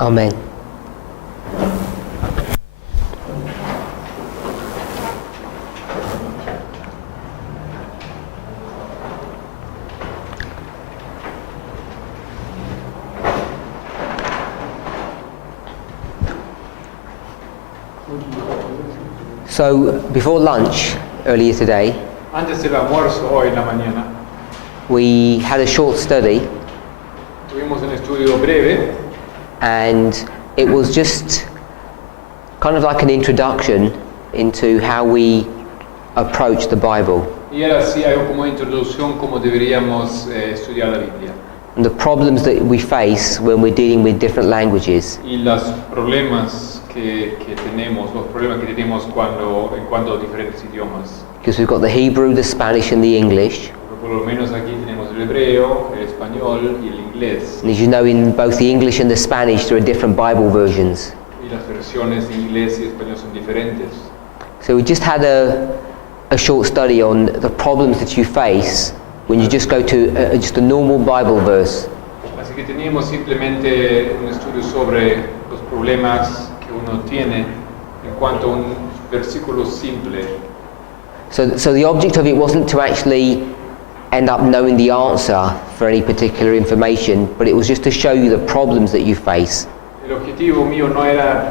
Amen. So, before lunch, earlier today, Antes del almuerzo hoy en la mañana, we had a short study, tuvimos un estudio breve and it was just kind of like an introduction into how we approach the Bible y era así algo como introducción como deberíamos estudiar la Biblia and the problems that we face when we're dealing with different languages. y los problemas que tenemos, en cuanto a diferentes idiomas. Because we've got the Hebrew, the Spanish and the English. Por lo menos aquí tenemos el hebreo, el español y el inglés. And as you know, in both the English and the Spanish there are different Bible versions. Y las versiones de inglés y español son diferentes. So we just had a short study on the problems that you face when you just go to just a normal Bible verse. Así que teníamos simplemente un estudio sobre los problemas que uno tiene en cuanto a un versículo simple. So the object of it wasn't to actually end up knowing the answer for any particular information, but it was just to show you the problems that you face. El objetivo mío no era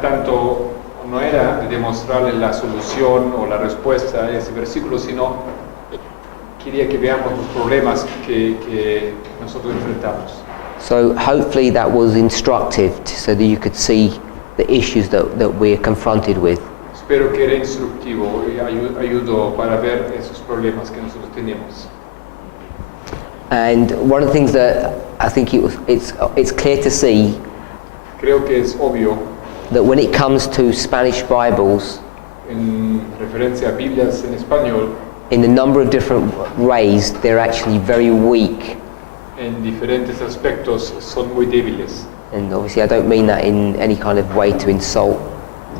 de demostrarles la solución o la respuesta a ese versículo, sino quería que veamos los problemas que nosotros enfrentamos. So hopefully that was instructive so that you could see the issues that we're confronted with. Espero que era instructivo y ayudó para ver esos problemas que nosotros tenemos. And one of the things that I think it's clear to see Creo que es obvio that when it comes to Spanish Bibles, en referencia a Biblias en español, in a number of different ways, they're actually very weak. en diferentes aspectos son muy débiles. And obviously I don't mean that in any kind of way to insult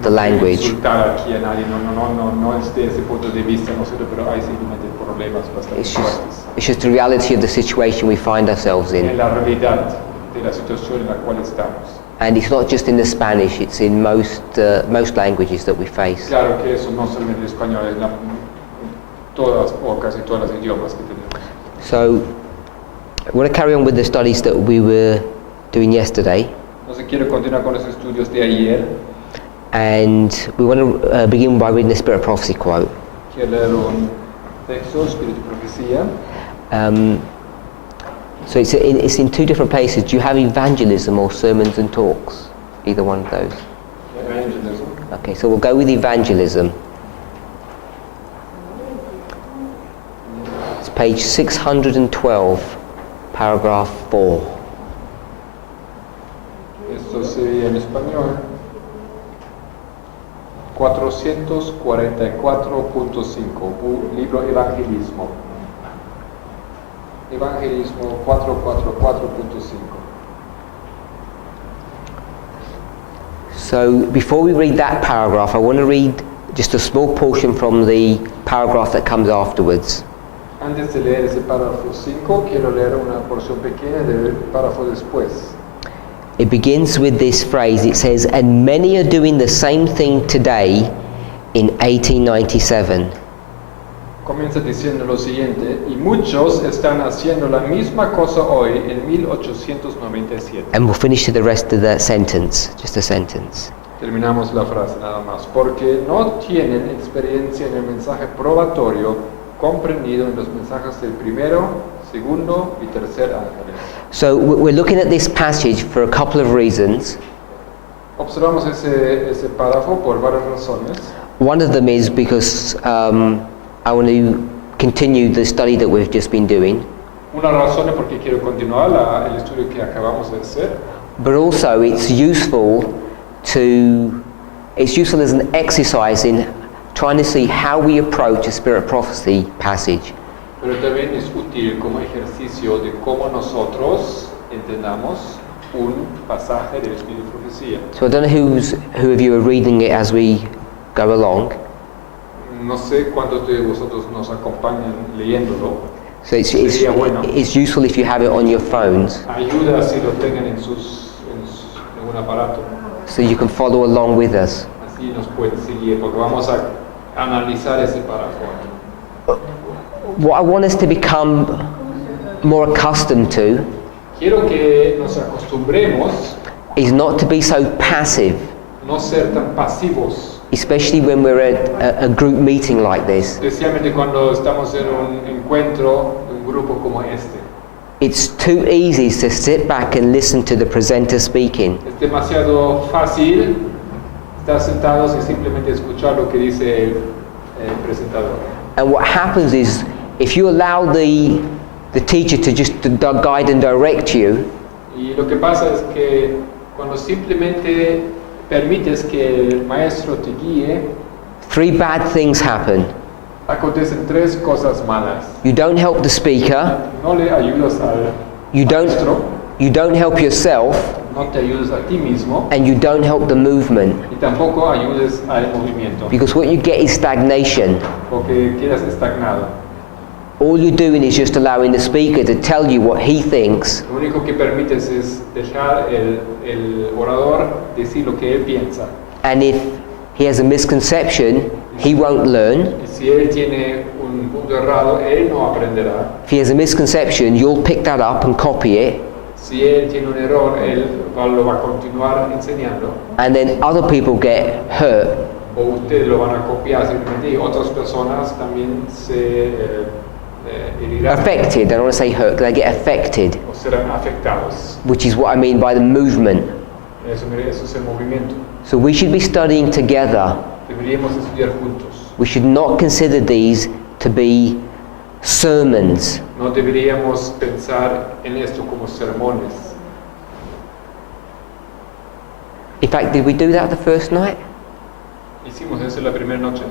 the language. Insultar aquí a nadie, no es de ese punto de vista, no sé, pero hay simplemente problemas bastante fuertes. It's just the reality of the situation we find ourselves En in. la realidad de la situación en la cual estamos. And it's not just in the Spanish, it's in most languages that we face. Claro que eso no solamente en español, es en todas o casi todas las idiomas que tenemos. So I want to carry on with the studies that we were doing yesterday, Entonces quiero continuar con los estudios de ayer. and we want to begin by reading the Spirit of Prophecy quote. Quiero leer un texto, Espíritu Profecía. So it's in two different places. Do you have evangelism or sermons and talks? Either one of those? Evangelism. Okay, so we'll go with evangelism. It's page 612, paragraph 4. Esto sería en español 444.5, libro Evangelismo. Evangelismo 444.5. So before we read that paragraph, I want to read just a small portion from the paragraph that comes afterwards. Antes de leer ese párrafo 5, quiero leer una porción pequeña del párrafo después. It begins with this phrase. It says, "And many are doing the same thing today in 1897." Comienza diciendo lo siguiente: y muchos están haciendo la misma cosa hoy en 1897. And we'll finish to the rest of the sentence, just a sentence. Terminamos la frase nada más. Porque no tienen experiencia en el mensaje probatorio comprendido en los mensajes del primero, segundo y tercer ángeles. So we're looking at this passage for a couple of reasons. Observamos ese párrafo por varias razones. One of them is because I want to continue the study that we've just been doing. Una razón es porque quiero continuar el estudio que acabamos de hacer. But also it's useful as an exercise in trying to see how we approach a Spirit of Prophecy passage. Pero también es útil como ejercicio de cómo nosotros entendamos un pasaje del Espíritu de Profecía. So I don't know who of you are reading it as we go along. No sé cuántos de vosotros nos acompañan leyéndolo. So it's useful if you have it on your phones. Ayuda si lo tengan en algún aparato, so you can follow along with us. así nos pueden seguir, porque vamos a analizar ese párrafo. What I want us to become more accustomed to Quiero que nos acostumbremos is not to be so passive, no ser tan pasivos, especially when we're at a group meeting like this. especialmente cuando estamos en un encuentro, un grupo como este. It's too easy to sit back and listen to the presenter speaking. Es demasiado fácil estar sentados y simplemente escuchar lo que dice el presentador. And what happens is, if you allow the teacher to just guide and direct you, Y lo que pasa es que cuando simplemente permites que el maestro te guíe, 3 bad things happen. acontecen 3 cosas malas. You don't help the speaker, No le ayudas al you maestro, don't help yourself, no te ayudas a ti mismo and you don't help the movement. y tampoco ayudes al movimiento, Because what you get is stagnation. porque quedas estagnado. All you're doing is just allowing the speaker to tell you what he thinks, Lo único que permites es dejar el orador decir lo que él piensa. and if he has a misconception, he won't learn. Y si él tiene un punto errado, él no aprenderá. If he has a misconception, you'll pick that up and copy it, Si él tiene un error, él lo va a continuar enseñando. and then other people get hurt. O ustedes lo van a copiar simplemente y otras personas también se herirán Affected, I don't want to say hurt, they get affected, o serán afectados. which is what I mean by the movement. Eso es el movimiento. So we should be studying together. Deberíamos estudiar juntos. We should not consider these to be sermons. No deberíamos pensar en esto como sermones. In fact, did we do that the first night? Hicimos eso la primera noche.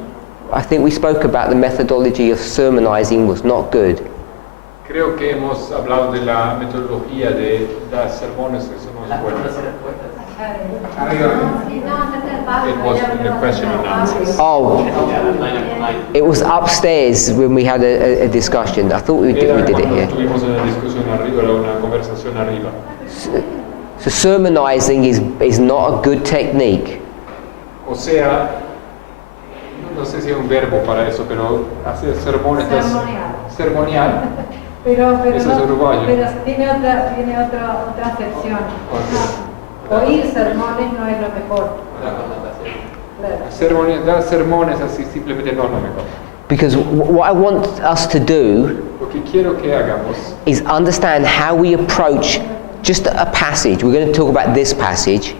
I think we spoke about the methodology of sermonizing was not good. Creo que hemos hablado de la metodología de dar sermones, eso no es bueno. It was in the question and answers. Oh, it was upstairs when we had a discussion. I thought we did it Cuando here. tuvimos una discusión arriba, era una conversación arriba. So sermonizing is not a good technique. O sea, no sé si hay un verbo para eso, pero hacer sermones, sermonial. Pero Eso es uruguayo. pero tiene otra acepción. Oír sermones no es lo mejor. Claro. Dar sermones así simplemente no es lo mejor. Because what I want us to do Lo que quiero que hagamos is understand how we approach just a passage. We're going to talk about this passage.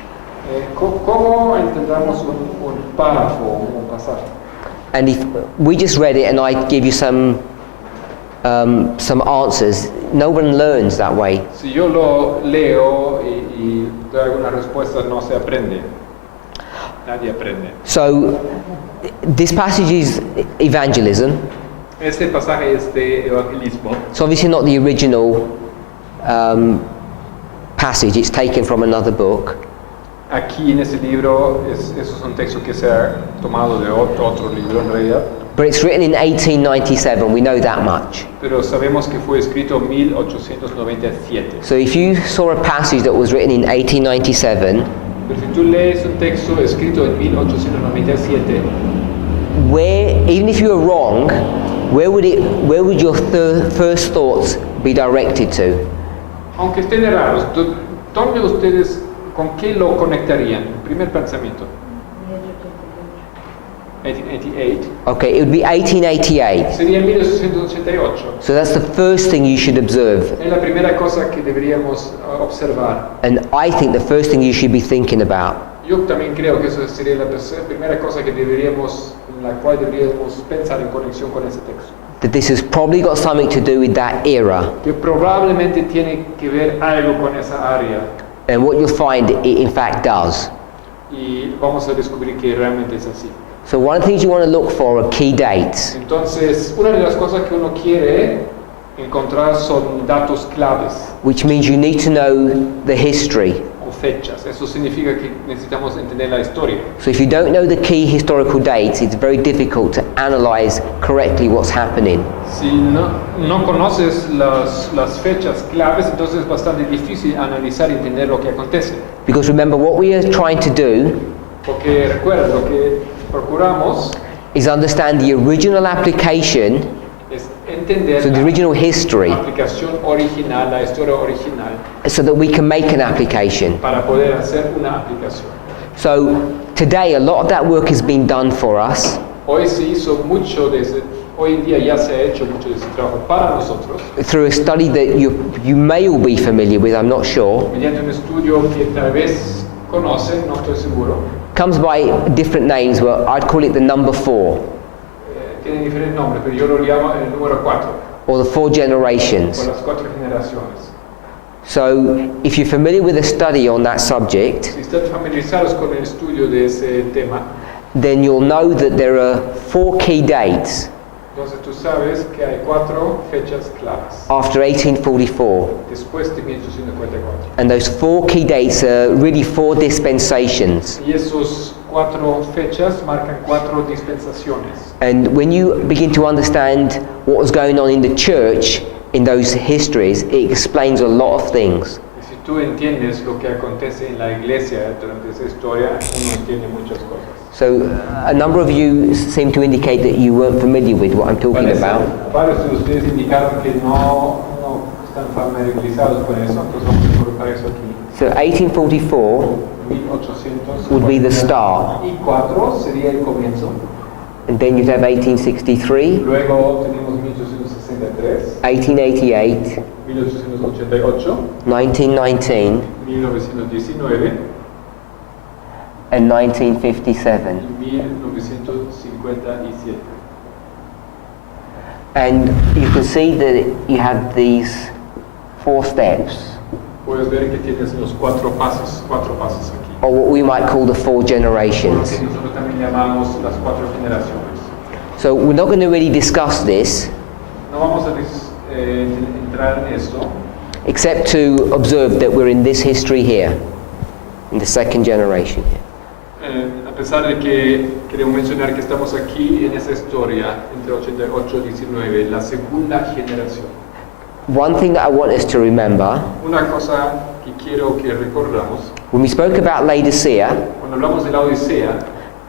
¿Cómo entendamos un párrafo, un pasaje? And if we just read it and I give you some answers, no one learns that way. Si yo lo leo y doy alguna respuesta, no se aprende. Nadie aprende. So this passage is evangelism. Este pasaje es de evangelismo. It's obviously not the original passage. It's taken from another book. Aquí en este libro, eso es un texto que se ha tomado de otro libro en realidad, But it's written in 1897. We know that much. pero sabemos que fue escrito en 1897. So if you saw a passage that was written in 1897, Pero si tú lees un texto escrito en 1897, even if you were wrong, where would your first thoughts be directed to? aunque estén errados, ¿dónde ustedes, con qué lo conectarían? Primer pensamiento. 1888. Okay, it would be 1888. Sería 1888. So that's the first thing you should observe. Es la primera cosa que deberíamos observar. And I think the first thing you should be thinking about. Yo también creo que eso sería la primera cosa que deberíamos, en la cual deberíamos pensar en conexión con ese texto. That this has probably got something to do with that era. Que probablemente tiene que ver algo con esa área. And what you'll find it in fact does. Y vamos a descubrir que realmente es así. So one of the things you want to look for are key dates. Entonces, una de las cosas que uno quiere encontrar son datos claves. Which means you need to know the history. o fechas. Eso significa que necesitamos entender la historia. So if you don't know the key historical dates, it's very difficult to analyze correctly what's happening. Si no conoces las fechas claves, entonces es bastante difícil analizar y entender lo que acontece. Because remember, what we are trying to do Porque recuerda, lo que procuramos is understand the original application, es entender so the original history, la aplicación original, la historia original, so that we can make an application. para poder hacer una aplicación. So today, a lot of that work has been done for us Hoy se hizo mucho de ese, hoy en día ya se ha hecho mucho de ese trabajo para nosotros, through a study that you may all be familiar with, I'm not sure. mediante un estudio que tal vez conocen, no estoy seguro. Comes by different names, but I'd call it the number 4, Tiene diferentes nombres, pero yo lo llamo el número 4, or the 4 por generations. las 4 generaciones. So if you're familiar with a study on that subject, Si están familiarizados con el estudio de ese tema, then you'll know that there are 4 key dates entonces tú sabes que hay 4 fechas claves after 1844. después de 1854. And those 4 key dates are really 4 dispensations. Y esos 4 fechas marcan 4 dispensaciones. And when you begin to understand what was going on in the church in those histories, it explains a lot of things. Y si tú entiendes lo que acontece en la iglesia durante esa historia, uno entiende muchas cosas. So a number of you seem to indicate that you weren't familiar with what I'm talking about. Varios de ustedes indicaron que no están familiarizados con eso, entonces vamos a colocar eso aquí. So 1844 1800 would be the start. y 4 sería el comienzo. And then you'd have 1863, Luego tenemos 1863, 1888, 1888, 1919, 1919 and 1957. y 1957. And you can see that you have these 4 steps, Puedes ver que tienes los 4 pasos aquí. or what we might call the 4 Lo generations. que nosotros también llamamos las 4 generaciones. So we're not going to really discuss this, No vamos a entrar en esto, except to observe that we're in this history here, in the 2nd generation here. a pesar de que queremos mencionar que estamos aquí en esa historia entre 88 y 19, la segunda generación. One thing that I want us to remember, Una cosa que quiero que recordamos, when we spoke about Laodicea, cuando hablamos de la Odisea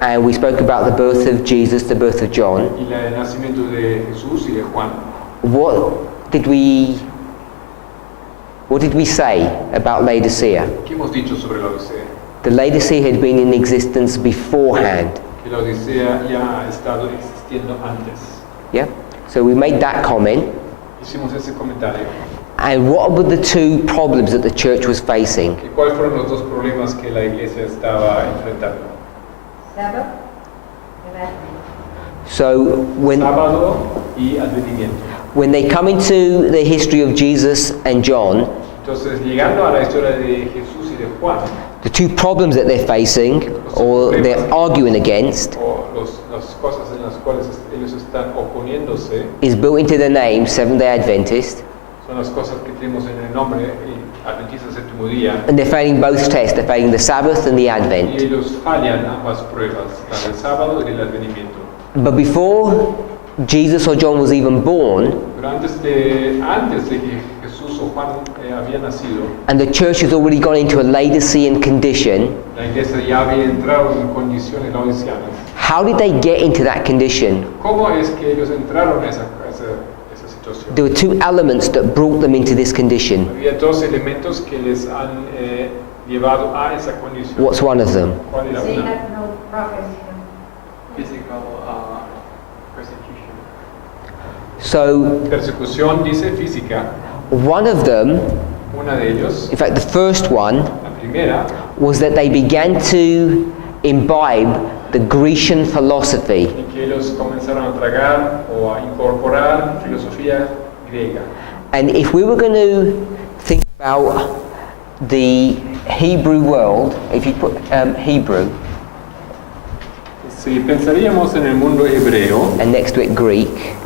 and we spoke about the birth of Jesus, the birth of John, y el nacimiento de Jesús y de Juan, what did we say about Laodicea? ¿qué hemos dicho sobre la Odisea? The Laodicea had been in existence beforehand. Que la Odisea ya ha estado existiendo antes. Yeah? So we made that comment. Hicimos ese comentario. And what were the 2 problems that the church was facing? ¿Y cuáles fueron los 2 problemas que la iglesia estaba enfrentando? Sabbath and Advent. So Sábado y advenimiento. when they come into the history of Jesus and John, Entonces, llegando a la historia de Jesús y de Juan, the 2 problems that they're facing, or they're arguing against, o las cosas en las cuales ellos están oponiéndose, is built into the name Seventh-day Adventist, son las cosas que tenemos en el nombre Adventista Séptimo Día, and they're failing both tests. They're failing the Sabbath and the y Advent. ellos fallan ambas pruebas, la del sábado y el advenimiento. But before Jesus or John was even born, Pero antes de que Jesús o Juan había nacido, and the church has already gone into a Laodicean condition, la iglesia ya había entrado en condiciones laodiceanas. how did they get into that condition? ¿Cómo es que ellos entraron a esa situación? There were 2 elements that brought them into this condition. Había 2 elementos que les han llevado a esa condición. What's one of them? ¿Cuál era They una? had no prophecy. Physical persecution. So Persecución dice física. one of them, Una de ellos, in fact the first one, la primera, was that they began to imbibe the Grecian philosophy. en que ellos comenzaron a tragar o a incorporar filosofía griega. And if we were going to think about the Hebrew world, if you put Hebrew Si pensaríamos en el mundo hebreo and next to it Greek,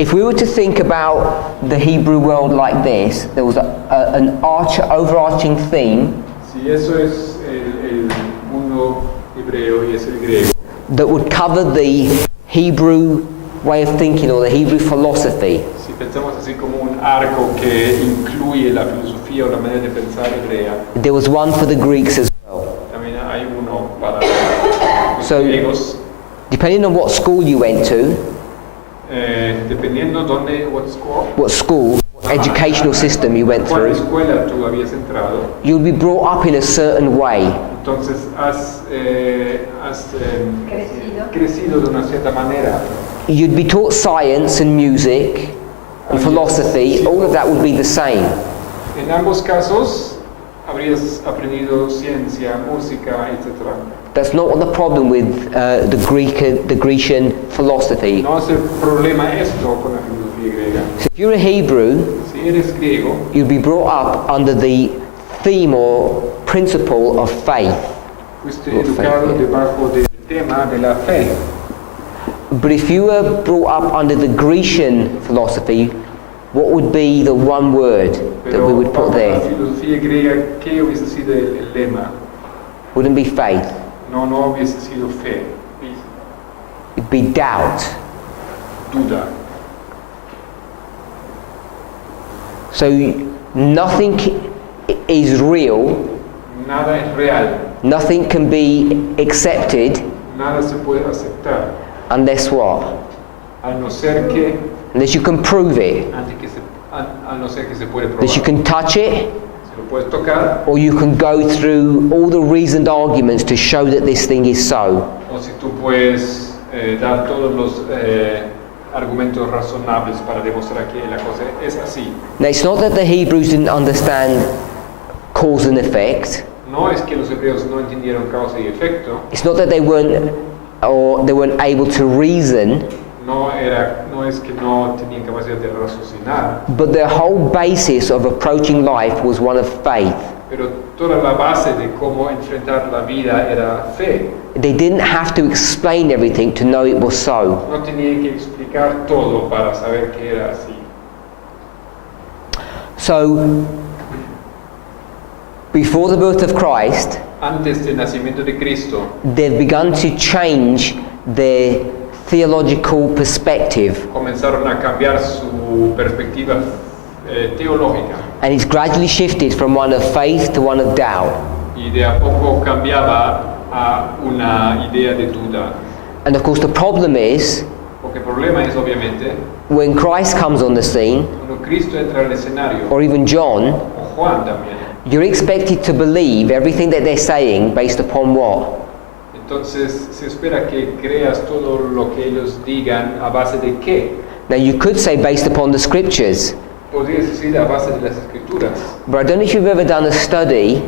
If we were to think about the Hebrew world like this, there was an overarching theme Si eso es el mundo hebreo y es el griego, that would cover the Hebrew way of thinking or the Hebrew philosophy. si pensamos así como un arco que incluye la filosofía o la manera de pensar hebrea, There was one for the Greeks as well. también hay uno para los So- griegos. Depending on what school you went to, Dependiendo dónde, what school, educational system you went cuál through, escuela tú habías entrado, you'll be brought up in a certain way. entonces has Crecido. crecido de una cierta manera. You'd be taught science and music and philosophy, all of that would be the same. En ambos casos habrías aprendido ciencia, música, etc. That's not what the problem with the Grecian philosophy. No es el problema esto con la filosofía griega. So if you're a Hebrew, Si eres griego, you'd be brought up under the theme or principle of faith. fuiste Of faith, educado yeah. debajo del tema de la fe. But if you were brought up under the Grecian philosophy, what would be the one word that we Pero would put bajo la there? filosofía griega, ¿qué hubiese sido el lema? Wouldn't be faith, No hubiese sido fe, it'd be doubt. duda. So nothing is real, Nada es real, nothing can be accepted nada se puede aceptar, unless what? a no ser que, Unless you can prove it, a no ser que se puede unless you probar. can touch it, Se lo puedes tocar, or you can go through all the reasoned arguments to show that this thing is so. o si tú puedes dar todos los argumentos razonables para demostrar que la cosa es así. Now it's not that the Hebrews didn't understand cause and effect. No es que los hebreos no entendieron causa y efecto, It's not that they weren't able to reason, no es que no tenían capacidad de raciocinar, but their whole basis of approaching life was one of faith. pero toda la base de cómo enfrentar la vida era fe. They didn't have to explain everything to know it was so. No tenían que explicar todo para saber que era así. So, before the birth of Christ, Antes del nacimiento de Cristo, they've begun to change their theological perspective, comenzaron a cambiar su perspectiva teológica and it's gradually shifted from one of faith to one of doubt. y de a poco cambiaba a una idea de duda. And of course, the problem is Porque el problema es, obviamente, when Christ comes on the scene, cuando Cristo entra al escenario, or even John, o Juan también, you're expected to believe everything that they're saying based upon what? entonces se espera que creas todo lo que ellos digan a base de qué. Now, you could say based upon the scriptures, Podrías decir a base de las escrituras, but I don't know if you've ever done a study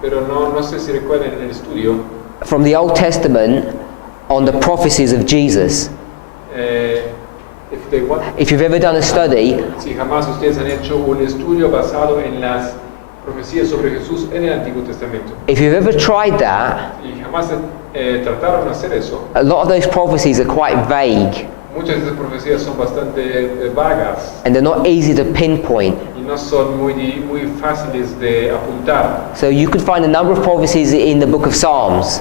pero no sé si recuerdan en el estudio, from the Old Testament on the prophecies of Jesus. if they want, If you've ever done a study, si jamás ustedes han hecho un estudio basado en las profecías sobre Jesús en el Antiguo Testamento if you've ever tried that, y jamás trataron de hacer eso, a lot of those prophecies are quite vague muchas de esas profecías son bastante vagas and they're not easy to pinpoint. y no son muy fáciles de apuntar. So you could find a number of prophecies in the book of Psalms,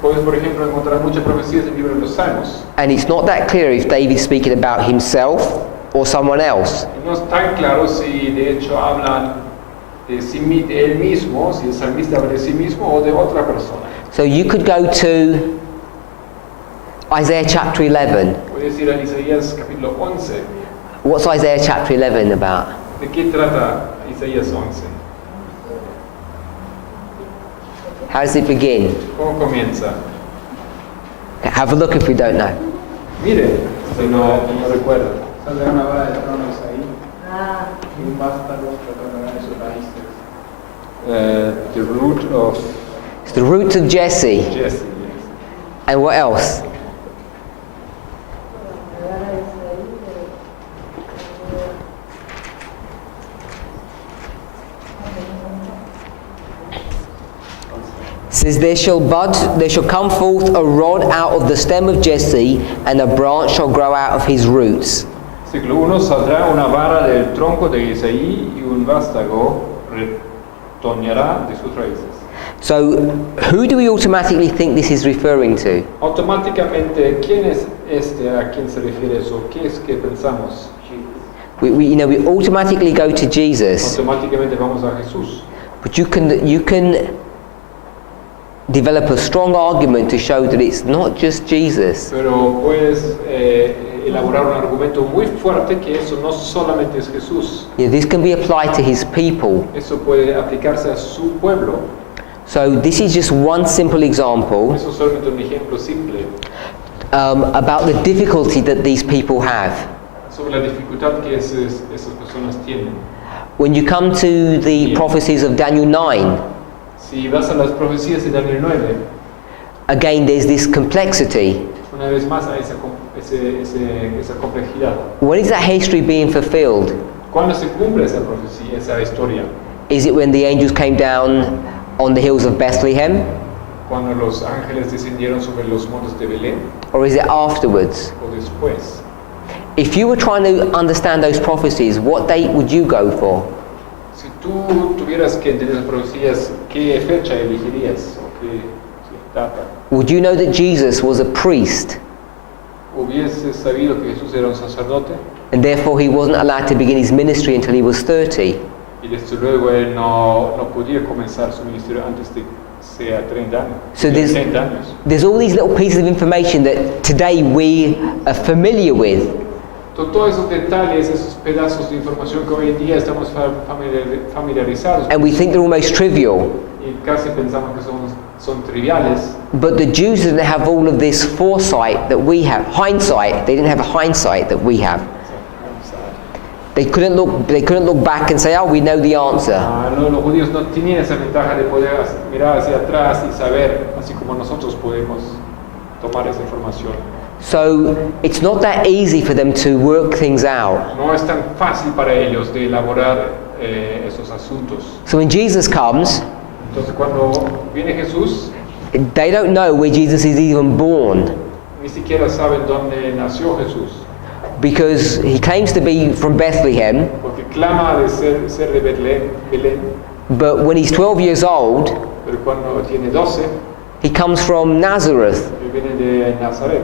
Puedes, por ejemplo, encontrar muchas profecías en el libro de los Salmos and it's not that clear if David's speaking about himself or someone else. y no es tan claro si de hecho hablan de él mismo, si el salmista habla de sí mismo o de otra persona. So you could go to Isaiah chapter 11. Puedes ir a Isaías capítulo 11. What's Isaiah chapter 11 about? ¿De qué trata Isaías 11? How does it begin? ¿Cómo comienza? Have a look if we don't know. Mire, si no recuerda. Saldrá una vara del trono de Isaí Ah, y un vástago tratará de sus raíces. The root of It's the roots of Jesse. Jesse. Yes. And what else? It says, there shall come forth a rod out of the stem of Jesse, and a branch shall grow out of his roots. Versículo 1, saldrá una vara del tronco de Isaí y un vástago retoñará de sus raíces. So, who do we automatically think this is referring to? Automáticamente, ¿quién es a quién se refiere eso? ¿Qué es que pensamos? We automatically go to Jesus, Automáticamente vamos a Jesús. but you can develop a strong argument to show that it's not just Jesus. Pero puedes elaborar un argumento muy fuerte que eso no solamente es Jesús. This can be applied to his people. Eso puede aplicarse a su pueblo. So this is just one simple example Eso es solamente un ejemplo simple about the difficulty that these people have. sobre la dificultad que esas personas tienen. When you come to the prophecies of Daniel 9, Si vas a las profecías de Daniel 9, again there's this complexity. una vez más hay esa complejidad. When is that history being fulfilled? ¿Cuándo se cumple esa profecía, esa historia? Is it when the angels came down on the hills of Bethlehem? ¿Cuando los ángeles descendieron sobre los montes de Belén? Or is it afterwards? ¿O después? If you were trying to understand those prophecies, what date would you go for? Si tú tuvieras que entender las profecías, ¿qué fecha elegirías? ¿O qué data? Would you know that Jesus was a priest ¿Hubieses sabido que Jesús era un sacerdote? and therefore he wasn't allowed to begin his ministry until he was 30? Y desde luego él no podía comenzar su ministerio antes de sea 30 años. So 30 años. there's all these little pieces of information that today we are familiar with. Todos esos detalles, esos pedazos de información que hoy en día estamos familiarizados And we think they're almost trivial. y casi pensamos que son triviales. But the Jews didn't have all of this foresight that we have. Hindsight. They didn't have a hindsight that we have. They couldn't look back and say, oh, we know the answer. No, los judíos no tenían esa ventaja de poder mirar hacia atrás y saber, así como nosotros podemos tomar esa información. So it's not that easy for them to work things out. No es tan fácil para ellos de elaborar esos asuntos. So when Jesus comes, Entonces cuando viene Jesús, they don't know where Jesus is even born, ni siquiera saben dónde nació Jesús, because he claims to be from Bethlehem, porque clama de ser de Belén, but when he's 12 years old, pero cuando tiene 12, he comes from Nazareth, él viene de Nazaret,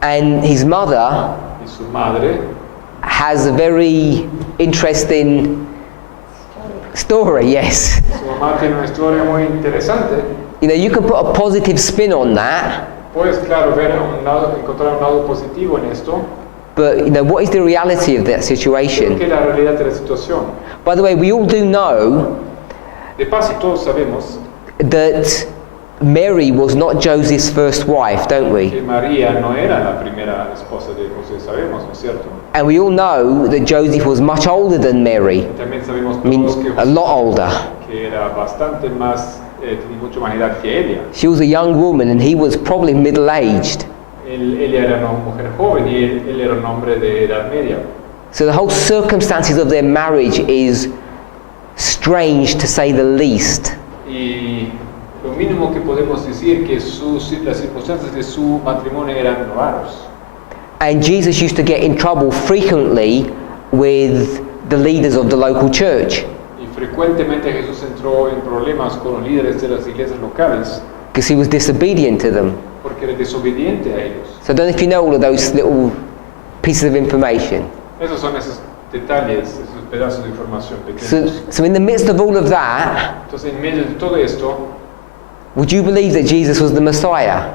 and his mother y su madre has a very interesting story, yes. su mamá tiene una historia muy interesante. You know, you can put a positive spin on that, Puedes, claro, encontrar un lado positivo en esto, but you know, what is the reality of that pero situation? que es la realidad de la situación. By the way, we all do know De paso, todos sabemos that Mary was not Joseph's first wife, don't we? que María no era la primera esposa de José, sabemos, ¿no es cierto? And we all know that Joseph was much older than Mary. También sabemos I mean, todos que a lot older. que era bastante más, tenía mucho más edad que ella. She was a young woman and he was probably middle-aged. Ella era una mujer joven y él era un hombre de edad media. So the whole circumstances of their marriage is strange, to say the least. Y lo mínimo que podemos decir que las circunstancias de su matrimonio eran raros. And Jesus used to get in trouble frequently with the leaders of the local church, Y frecuentemente Jesús entró en problemas con los líderes de las iglesias locales because he was disobedient to them. porque era desobediente a ellos. So I don't know if you know all of those little pieces of information. Esos son esos detalles, esos pedazos de información pequeños. So in the midst of all of that, Entonces, en medio de todo esto, would you believe that Jesus was the Messiah?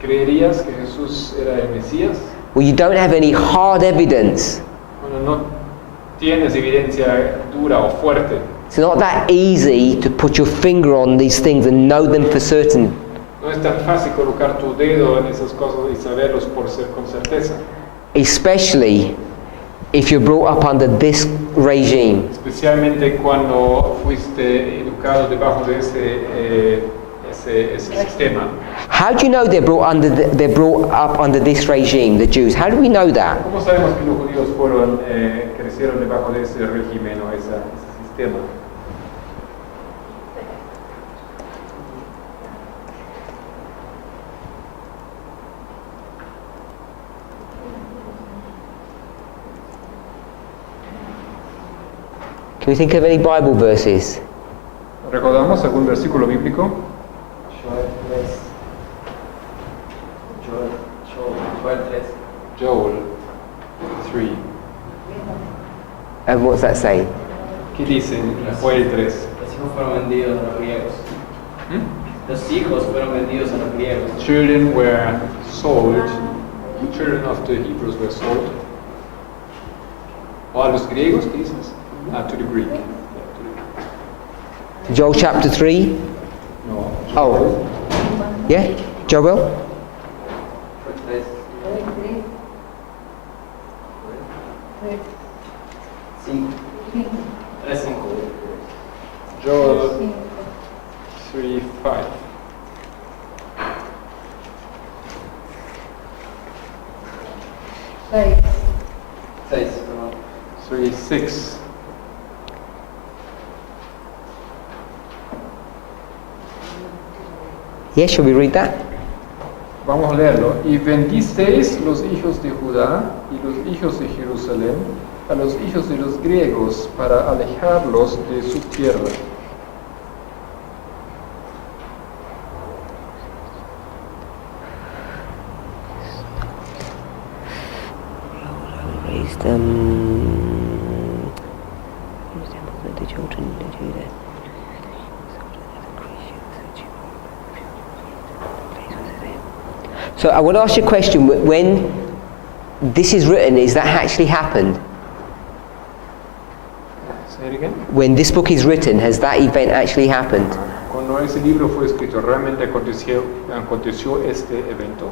¿creerías que Jesús era el Mesías? Well, you don't have any hard evidence. Bueno, no tienes evidencia dura o fuerte. It's not that easy to put your finger on these things and know them for certain. No es tan fácil colocar tu dedo en esas cosas y saberlos con certeza. Especially if you're brought up under this regime. Especialmente cuando fuiste educado debajo de ese sistema. How do you know they're brought up under this regime, the Jews? How do we know that? ¿Cómo sabemos que los judíos crecieron debajo de ese régimen o ese sistema? we think of any Bible verses? ¿Recordamos algún versículo bíblico? Joel 3. And what's that say? ¿Qué dice en Joel 3? Los hijos fueron vendidos a los griegos. Los hijos fueron vendidos a los griegos. Children were sold, the children of the Hebrews were sold. ¿O a los griegos, qué dices? To the Greek. Joel chapter 3? No. Oh. Yeah? Joel? Joel 3:5. Seis. 3:6. Yeah, shall we read that? Vamos a leerlo. Y bendisteis los hijos de Judá y los hijos de Jerusalén a los hijos de los griegos para alejarlos de su tierra. Raised the children of Judah. So I want to ask you a question. When this is written, is that actually happened? Say it again. When this book is written, has that event actually happened? Cuando ese libro fue escrito, ¿realmente aconteció este evento?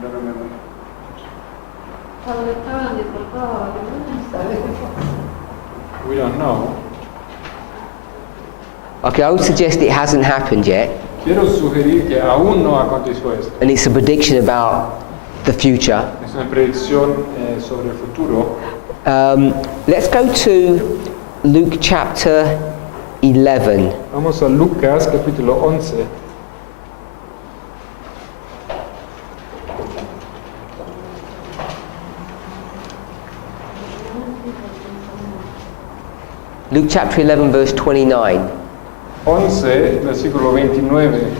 No remember. Cuando estaban deportados a Alemania, ¿sabes? We don't know. Okay, I would suggest it hasn't happened yet, Quiero sugerir que aún no aconteció esto. and it's a prediction about the future. Es una predicción sobre el futuro. Let's go to Luke chapter 11. Vamos a Lucas capítulo 11. Luke chapter 11, verse 29. 11, versículo 29.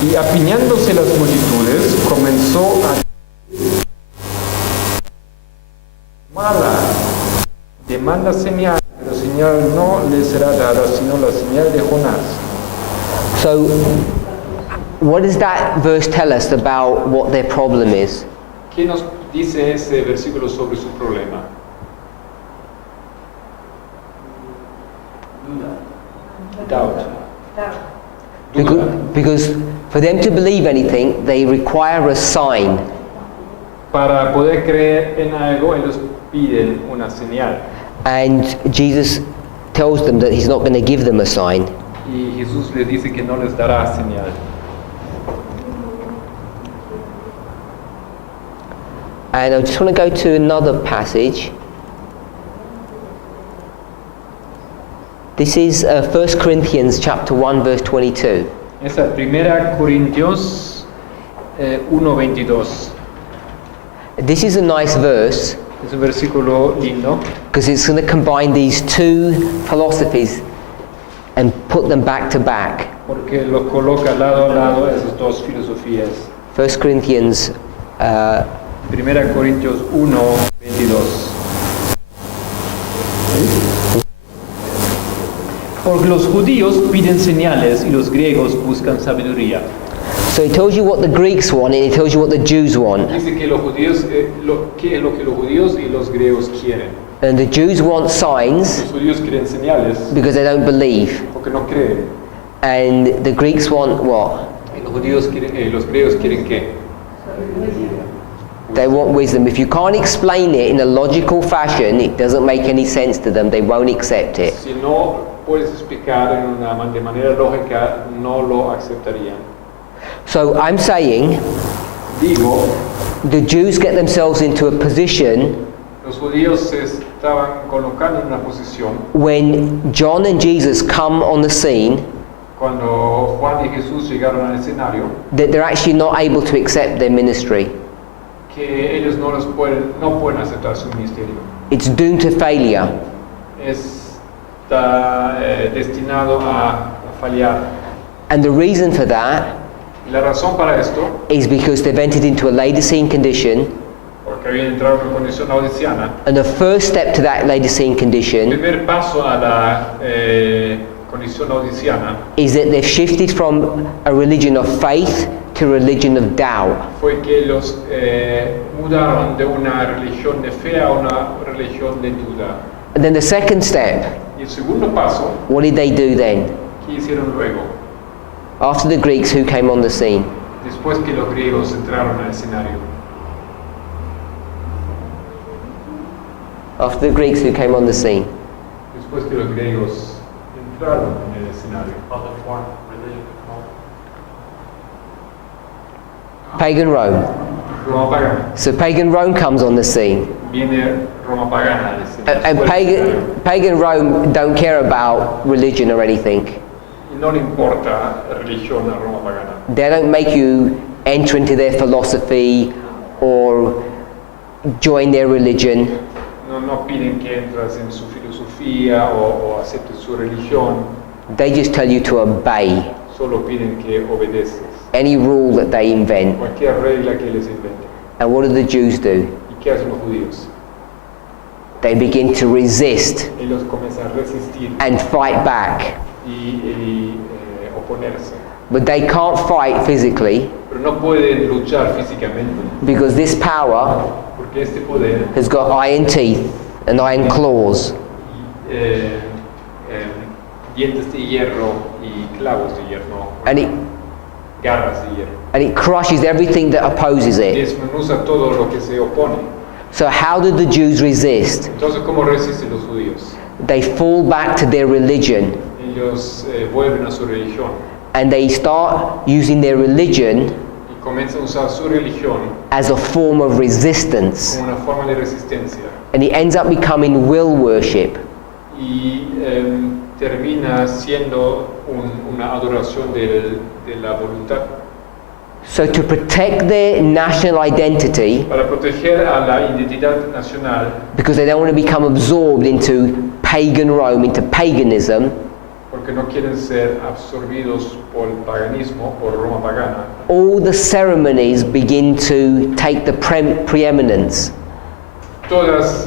Y apiñándose las multitudes, comenzó a mala, demanda señal, pero señal no le será dada, sino la señal de Jonás. So, what does that verse tell us about what their problem is? ¿Qué nos dice ese versículo sobre su problema? Doubt. Because for them to believe anything, they require a sign. Para poder creer en algo, ellos piden una señal. And Jesus tells them that he's not going to give them a sign. Y Jesús les dice que no les dará señal. And I just want to go to another passage. This is 1 Corinthians chapter 1 verse 22. Esa primera Corintios 1:22. This is a nice verse Es un versículo lindo because it's going to combine these two philosophies and put them back to back. porque los coloca lado a lado esas dos filosofías. 1 Corinthians Primera Corintios 1:22. Porque los judíos piden señales y los griegos buscan sabiduría. So it tells you what the Greeks want and it tells you what the Jews want. Dice que los judíos, ¿qué es lo que los judíos y los griegos quieren? And the Jews want signs Los judíos quieren señales because they don't believe. porque no creen. And the Greeks want what? Y los judíos quieren, los griegos quieren qué? They want wisdom. If you can't explain it in a logical fashion, it doesn't make any sense to them. They won't accept it. Si no puedes explicar de manera lógica, no lo aceptarían. So I'm saying Digo, the Jews get themselves into a position Los judíos se estaban colocando en una posición when John and Jesus come on the scene cuando Juan y Jesús llegaron al escenario that they're actually not able to accept their ministry. que ellos no pueden aceptar su ministerio. It's doomed to failure. Está destinado a fallar. And the reason for that Y la razón para esto, is because they've entered into a Laodicean condition, porque habían entrado en una condición laodiciana, and the first step to that Laodicean el condition primer paso a la condición laodiciana is that they've shifted from a religion of faith to a religion of doubt. fue que los mudaron de una religión de fe a una religión de duda. And then the second step, Y el segundo paso, what did they do then? ¿qué hicieron luego? After the Greeks, who came on the scene? Después que los griegos entraron al escenario. After the Greeks, who came on the scene? Después que los griegos entraron en el escenario. Pagan Rome. Roma pagana. So pagan Rome comes on the scene. Viene Roma pagana al escenario. And Después del escenario. pagan Rome don't care about religion or anything. Y no le importa la religión a Roma pagana. They don't make you enter into their philosophy or join their religion. No piden que entras en su filosofía o aceptes su religión. They just tell you to obey Solo piden que obedeces. any rule that they invent. Cualquier regla que les inventen. And what do the Jews do? ¿Y qué hacen los judíos? They begin to resist Ellos comienzan a resistir and fight back. y oponerse. But they can't fight physically Pero no pueden luchar físicamente because this power porque este poder has got iron teeth and iron claws. Dientes de hierro y clavos de hierro, And it, garras de hierro. and it crushes everything that opposes it. Desmenuza todo lo que se opone. So how did the Jews resist? Entonces, ¿cómo resisten los judíos? They fall back to their religion Ellos vuelven a su religión and they start using their religion y comienzan a usar su religión as a form of resistance. como una forma de resistencia And it ends up becoming will worship. y termina siendo una adoración de la voluntad. So to protect their national identity, Para proteger a la identidad nacional, because they don't want to become absorbed into pagan Rome, into paganism, porque no quieren ser absorbidos por el paganismo, por Roma pagana, all the ceremonies begin to take the preeminence. todas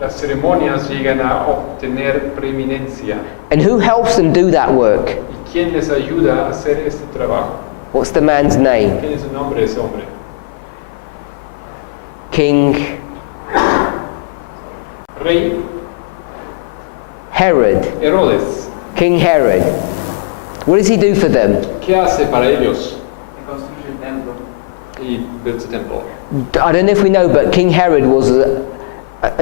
las ceremonias llegan a obtener preeminencia. And who helps them do that work? ¿Y quién les ayuda a hacer este trabajo? What's the man's name? ¿Quién es el nombre de ese hombre? King Rey Herod. Herodes. King Herod. What does he do for them? ¿Qué hace para ellos? Se construye el templo. Y builds a temple. I don't know if we know, but King Herod was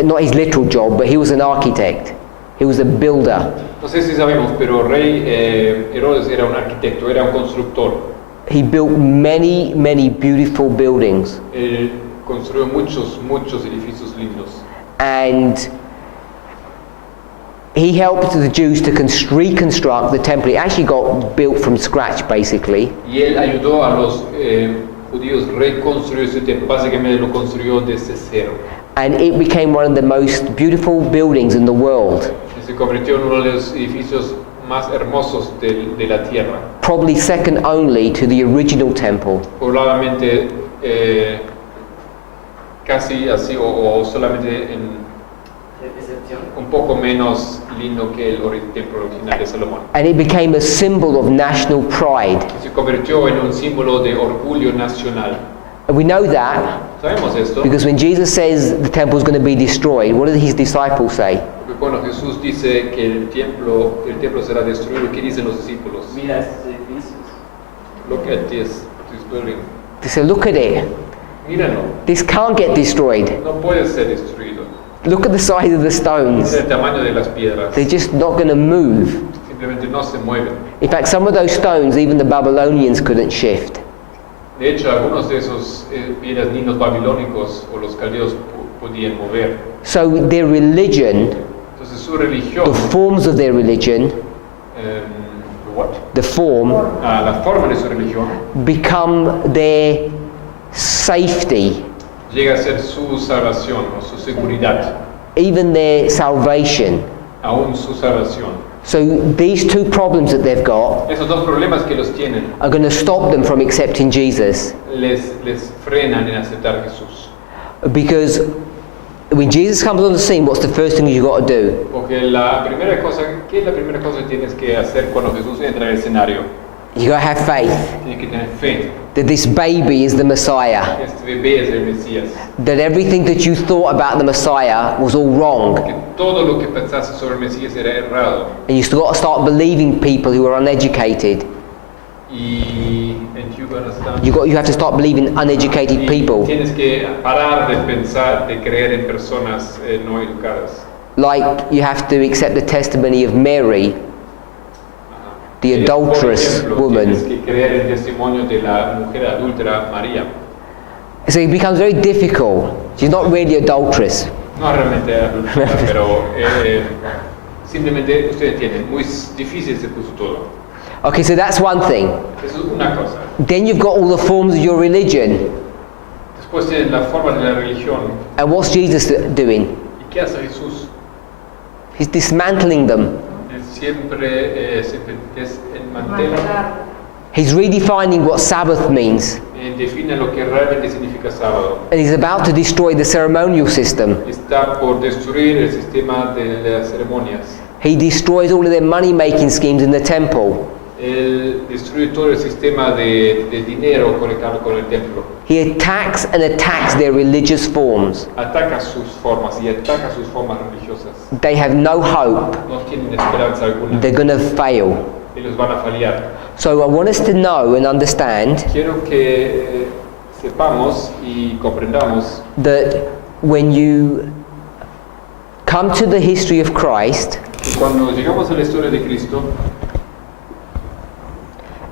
not his literal job, but he was an architect. He was a builder. No sé si sabemos, pero Rey Herodes era un arquitecto, era un constructor. He built many, many beautiful buildings. Él construyó muchos edificios lindos. And he helped the Jews to reconstruct the temple. It actually got built from scratch, basically. Y él ayudó a los judíos reconstruir ese templo. Básicamente lo construyó desde cero. And it became one of the most beautiful buildings in the world. Y se convirtió en uno de los edificios más hermosos de la tierra. Probably second only to the original temple. Probablemente casi así o solamente Excepción. un poco menos lindo que el templo original de Salomón. And it became a symbol of national pride. Y se convirtió en un símbolo de orgullo nacional. And we know that ¿Sabemos esto? because when Jesus says the temple is going to be destroyed, what did his disciples say? Porque cuando Jesús dice que el templo será destruido, ¿qué dicen los discípulos? Mira estos edificios. Look at this building. They said, look at it. Míralo, This can't get destroyed. no puede ser destruido. Look at the size of the stones. Mira el tamaño de las piedras. They're just not going to move. Simplemente no se mueven. In fact, some of those stones, even the Babylonians couldn't shift. De hecho, algunos de esos piedras ni los babilónicos o los caldeos podían mover. So their religion, Entonces su religión, the forms of their religion, what? the form, La forma de su religión become their safety, llega a ser su salvación o su seguridad, even their salvation. aún su salvación. So these two problems that they've got Esos dos problemas que los tienen are going to stop them from accepting Jesus. les frenan en aceptar a Jesús. Because when Jesus comes on the scene, what's the first thing you've got to do? Porque ¿qué es la primera cosa que tienes que hacer cuando Jesús entra en el escenario? You've got to have faith Tienes que tener fe that this baby is the Messiah. que este bebé es el Mesías. That everything that you thought about the Messiah was all wrong. Que todo lo que pensaste sobre el Mesías era errado. And you've got to start believing people who are uneducated. And you're gonna start. You have to start believing uneducated Y people. tienes que parar de pensar, de creer en personas no educadas. Like you have to accept the testimony of Mary, the Por adulterous ejemplo, woman. tienes que creer el testimonio de la mujer adúltera María. So it becomes very difficult. She's not really adulterous. No realmente adúltera, pero simplemente ustedes entienden, muy difícil se puso todo. Okay, so that's one thing. Eso es una cosa. Then you've got all the forms of your religion. Después tienen la forma de la religión. And what's Jesus doing? ¿Y qué hace Jesús? He's dismantling them. Él siempre desmantela, He's redefining what Sabbath means. define lo que realmente significa sábado. And he's about to destroy the ceremonial system. Está por destruir el sistema de las ceremonias. He destroys all of their money-making schemes in the temple. Él destruye todo el sistema de dinero conectado con el templo. He attacks and attacks their religious forms. Ataca sus formas y ataca sus formas religiosas. They have no hope. No tienen esperanza alguna. They're going to fail. Ellos van a fallar. So I want us to know and understand Quiero que sepamos y comprendamos that when you come to the history of Christ, que cuando llegamos a la historia de Cristo,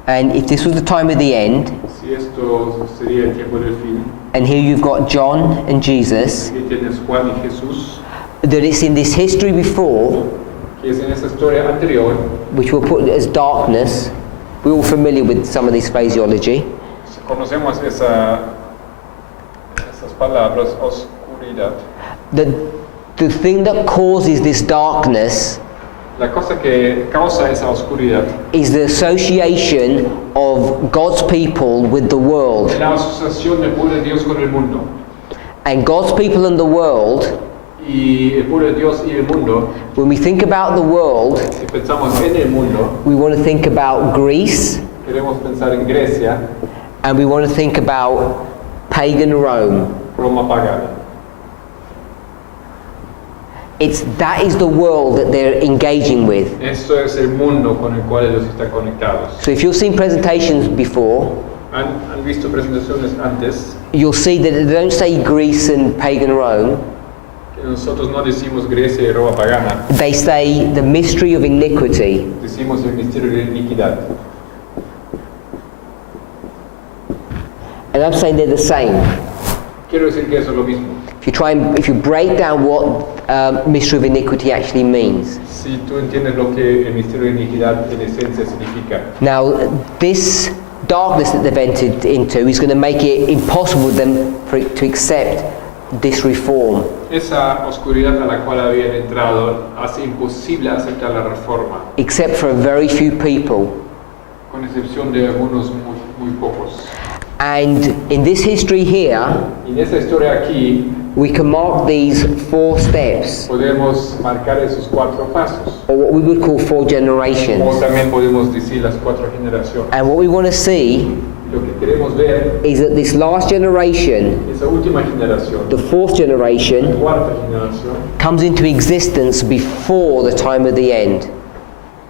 and if this was the time of the end, si esto sería el tiempo del fin, and here you've got John and Jesus, aquí tienes Juan y Jesús, that it's in this history before, que es en esa historia anterior, which we'll put as darkness. We're all familiar with some of this phraseology. conocemos esas palabras, oscuridad. The thing that causes this darkness La cosa que causa esa oscuridad is the association of God's people with the world. es la asociación del pueblo de Dios con el mundo. And God's people and the world, Y el pueblo de Dios y el mundo, when we think about the world, si pensamos en el mundo, we want to think about Greece, queremos pensar en Grecia, and we want to think about pagan Rome. Roma pagana. That is the world that they're engaging with. Esto es el mundo con el cual ellos están conectados. So if you've seen presentations before, ¿Han visto presentaciones antes? you'll see that they don't say Greece and pagan Rome. Que nosotros no decimos Grecia y Roma pagana, They say the mystery of iniquity. decimos el misterio de iniquidad. And I'm saying they're the same. Quiero decir que eso es lo mismo. If you break down what mystery of iniquity actually means. Si tú entiendes lo que el misterio de iniquidad en esencia significa. Now, this darkness that they've entered into is going to make it impossible for them to accept this reform. Esa oscuridad a la cual habían entrado hace imposible aceptar la reforma, Except for a very few people. con excepción de algunos muy pocos. And in this history here, Y en esta historia aquí we can mark these 4 steps, podemos marcar esos 4 pasos, or what we would call 4 o generations. también podemos decir las 4 generaciones. And what we want to see Lo que queremos ver, is that this last generation, esa última generación, the 4th la generation, cuarta generación, comes into existence before the time of the end.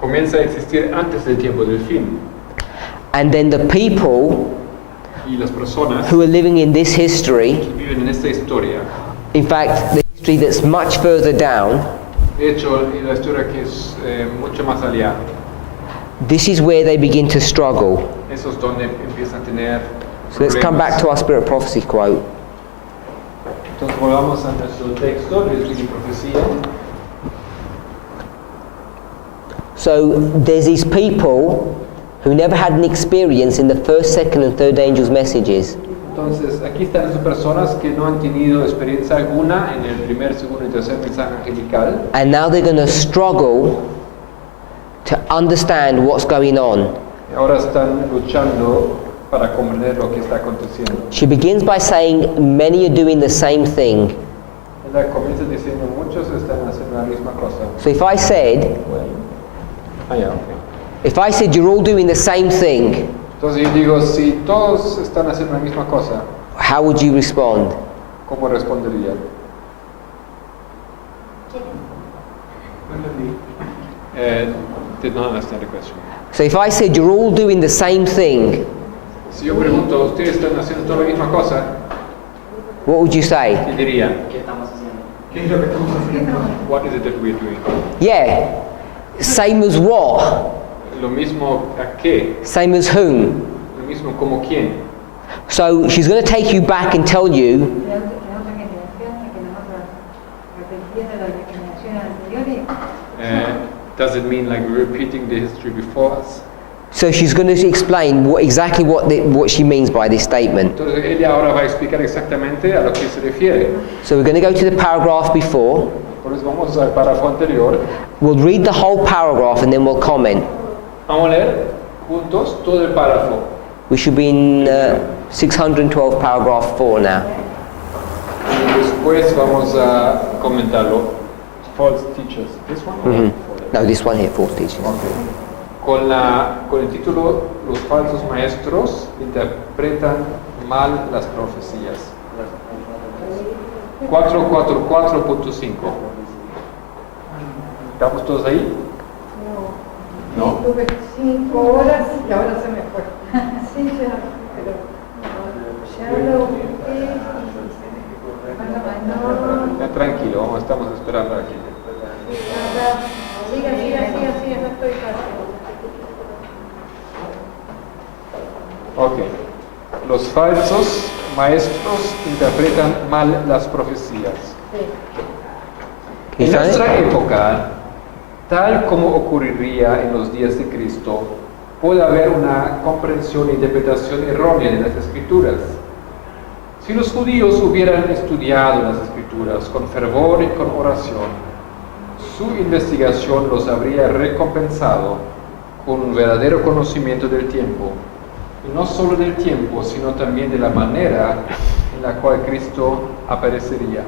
comienza a existir antes del tiempo del fin. And then the people Y las personas who are living in this history, que viven en esta historia, in fact, the history that's much further down, de hecho, en la historia que es mucho más allá, this is where they begin to struggle. eso es donde empiezan a tener So let's come back to our Spirit of Prophecy quote. Entonces volvamos a nuestro texto de Espíritu y Profecía. So there's these people who never had an experience in the first, second and third angels' messages. Entonces aquí están esas personas que no han tenido experiencia alguna en el primer, segundo y tercer mensaje angelical. And now they're going to struggle to understand what's going on. Y ahora están luchando para comprender lo que está aconteciendo. She begins by saying, many are doing the same thing. Ella comienza diciendo, muchos están haciendo la misma cosa. So if I said, if I said you're all doing the same thing, Entonces yo digo, si todos están haciendo la misma cosa, how would you respond? ¿cómo respondería? Did not understand the question. So if I said you're all doing the same thing, Si yo pregunto, ¿ustedes están haciendo toda la misma cosa? what would you say? ¿Qué dirían? ¿Qué estamos haciendo? ¿Qué es lo que estamos haciendo? What is it that we're doing? Yeah. Same as what? Lo mismo a qué? Same as whom? Lo mismo como quién. So she's going to take you back and tell you, La otra generación, que nosotros repitiendo las generaciones anteriores. Does it mean like we're repeating the history before us? so she's going to explain exactly what she means by this statement. Entonces ella ahora va a explicar exactamente a lo que se refiere. So we're going to go to the paragraph before. Por eso vamos al párrafo anterior. We'll read the whole paragraph and then we'll comment. Vamos a leer juntos todo el párrafo. We should be in 612 paragraph 4 now. Y después vamos a comentarlo. False teachers. This one? Mhm. No, this one here, fourth teaching. Okay. Con el título Los falsos maestros interpretan mal las profecías. 444.5. ¿Estamos todos ahí? No. Tuve 5 horas y ahora se me fue. Sí, ya, pero ya lo busqué. Ya, tranquilo, estamos esperando aquí. Siga, no estoy fácil. Ok. Los falsos maestros interpretan mal las profecías. Can you En find it? nuestra época, tal como ocurriría en los días de Cristo, puede haber una comprensión e interpretación errónea de las Escrituras. Si los judíos hubieran estudiado las Escrituras con fervor y con oración, su investigación los habría recompensado con un verdadero conocimiento del tiempo, y no solo del tiempo, sino también de la manera en la cual Cristo aparecería.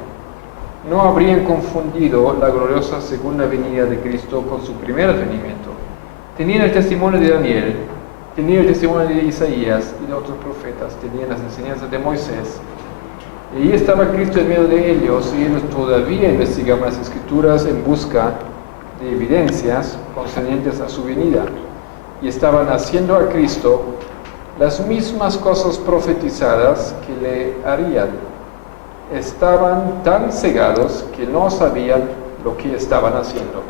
No habrían confundido la gloriosa segunda venida de Cristo con su primer advenimiento. Tenían el testimonio de Daniel, tenían el testimonio de Isaías y de otros profetas, tenían las enseñanzas de Moisés. Y ahí estaba Cristo en medio de ellos, y ellos todavía investigaban las Escrituras en busca de evidencias concernientes a su venida. Y estaban haciendo a Cristo las mismas cosas profetizadas que le harían. Estaban tan cegados que no sabían lo que estaban haciendo.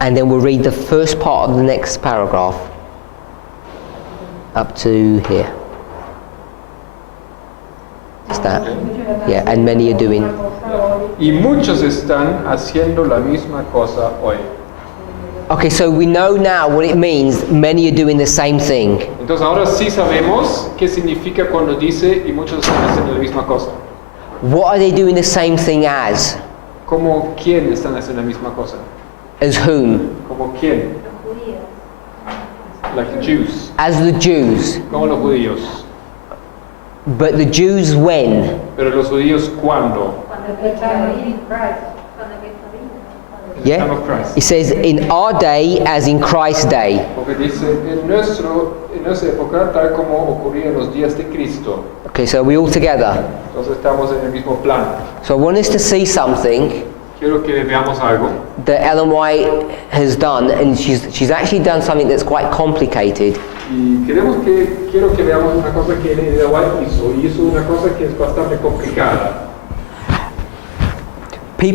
And then we'll read the first part of the next paragraph up to here. Is that? Yeah, and many are doing. Y muchos están haciendo la misma cosa hoy. Okay, so we know now what it means, many are doing the same thing. Entonces ahora sí sabemos qué significa cuando dice y muchos están haciendo la misma cosa. What are they doing the same thing as? ¿Cómo quién están haciendo la misma cosa? As whom? ¿Cómo quién? Like the Jews. As the Jews. Como los judíos. But the Jews when? Pero los judíos ¿cuándo? In the time Yeah? of Christ. It says in our day as in Christ's day. Porque dice en nuestra época tal como ocurría en los días de Cristo. Okay, so we all together. Entonces estamos en el mismo plan. So I want us to see something Quiero que veamos algo that Ellen White has done, and she's actually done something that's quite complicated. y quiero que veamos una cosa que Ellen White hizo una cosa que es bastante complicada. We